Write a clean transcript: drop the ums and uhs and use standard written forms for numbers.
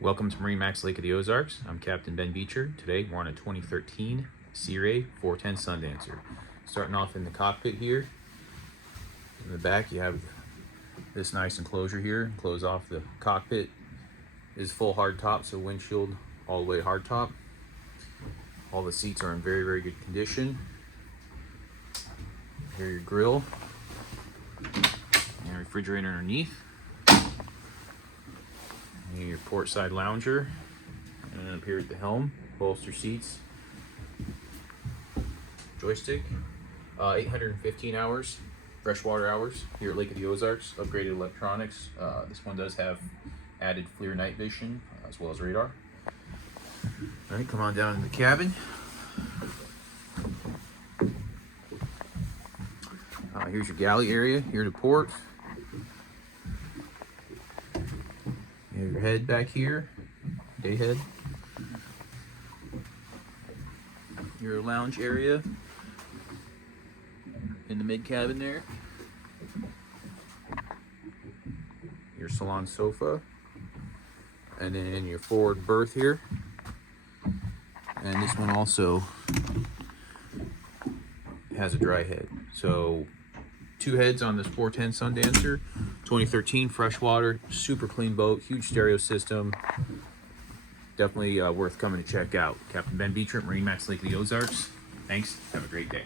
Welcome to MarineMax Lake of the Ozarks. I'm Captain Ben Beecher. Today we're on a 2013 Sea Ray 410 Sundancer. Starting off in the cockpit here. In the back you have this nice enclosure here. Close off the cockpit. Is full hardtop, so windshield all the way hardtop. All the seats are in very good condition. Here your grill and refrigerator underneath. Your port side lounger, and then up here at the helm, bolster seats, joystick, 815 hours, freshwater hours here at Lake of the Ozarks, upgraded electronics. This one does have added FLIR night vision as well as radar. All right, come on down in the cabin. Here's your galley area, here to port. You have your head back here, day head. Your lounge area in the mid cabin there. Your salon sofa, and then your forward berth here. And this one also has a dry head. So 2 heads on this 410 Sundancer, 2013 freshwater, super clean boat, huge stereo system. Definitely worth coming to check out. Captain Ben Beecher at MarineMax Lake of the Ozarks. Thanks. Have a great day.